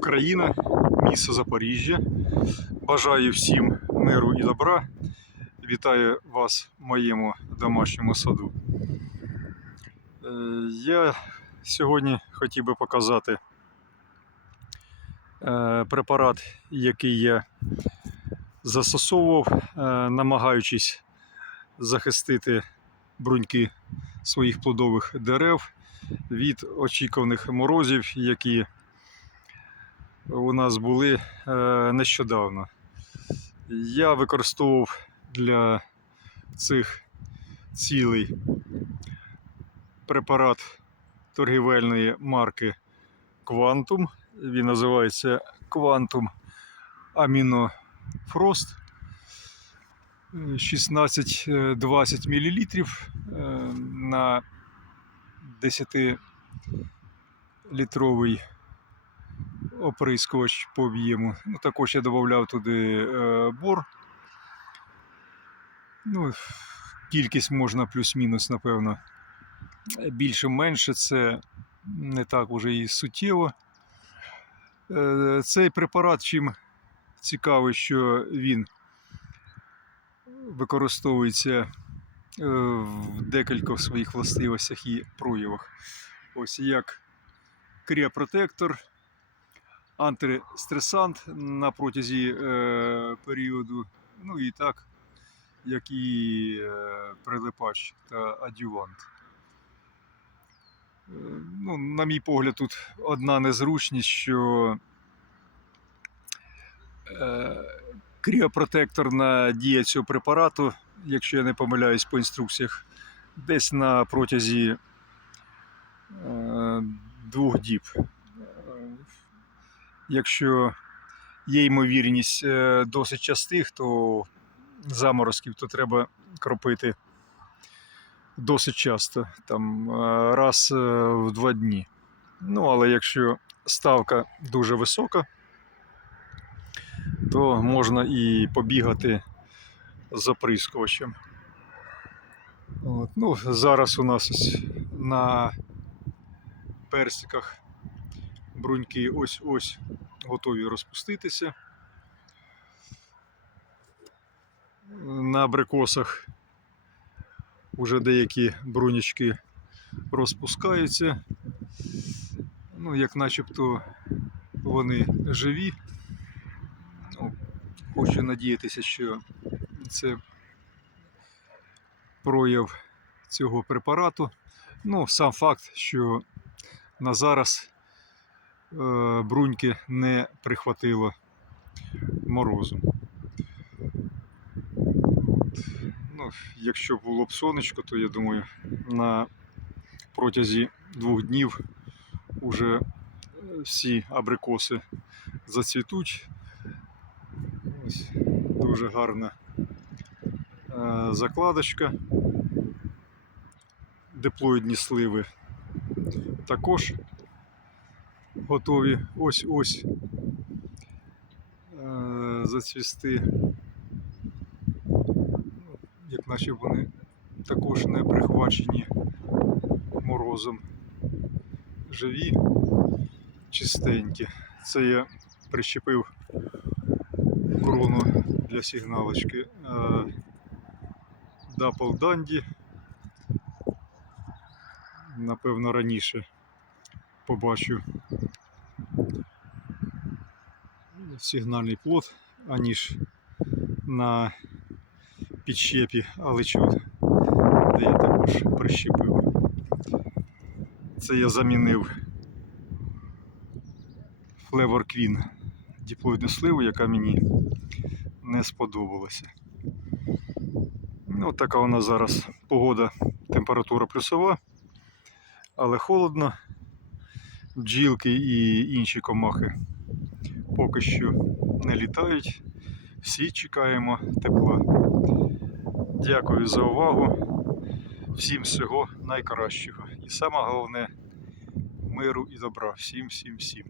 Україна, місто Запоріжжя. Бажаю всім миру і добра. Вітаю вас в моєму домашньому саду. Е, Я сьогодні хотів би показати е, препарат, який я застосовував, е, намагаючись захистити бруньки своїх плодових дерев від очікуваних морозів, які у нас були е, нещодавно. Я використовував для цих цілей препарат торгівельної марки Quantum. Він називається Quantum Frost. 16-20 мл на 10-літровий оприскувач по об'єму. Ну, також я додавав туди е, бор. Ну, кількість можна плюс-мінус, напевно. Більше-менше це не так уже і суттєво. Е, Цей препарат чим цікавий, що він використовується е, в декількох своїх властивостях і проявах. Ось як кріопротектор, антистресант на протязі е, періоду, ну і так, як і е, прилипач та адювант. Е, Ну, на мій погляд, тут одна незручність, що е, кріопротекторна дія цього препарату, якщо я не помиляюсь по інструкціях, десь на протязі е, двох діб. Якщо є ймовірність е, досить частих, то заморозків, то треба кропити досить часто, там е, раз е, в два дні. Ну, але якщо ставка дуже висока, то можна і побігати з оприскувачем. От. Ну, зараз у нас ось на персиках бруньки ось-ось готові розпуститися. На абрикосах вже деякі брунічки розпускаються. Ну, як начебто вони живі. Ну, хочу надіятися, що це прояв цього препарату. Ну, сам факт, що на зараз бруньки не прихватило морозу. Ну, якщо було б сонечко, то я думаю, на протязі двох днів уже е, всі абрикоси зацвітуть. Ось дуже гарна е, закладочка. Диплоїдні сливи також готові ось-ось е, зацвісти. Як наче вони також не прихвачені морозом. Живі, чистенькі. Це я прищепив крону для сигналочки Дапл Данді. Напевно, раніше побачу сигнальний плод, аніж на підщепі алечот, де я також прищепив. Це я замінив Flavor Queen диплоїдну сливу, яка мені не сподобалася. Ну, така у нас зараз погода, температура плюсова, але холодно. Бджілки і інші комахи поки що не літають. Всі чекаємо тепла. Дякую за увагу. Всім всього найкращого. І саме головне миру і добра. Всім, всім, всім.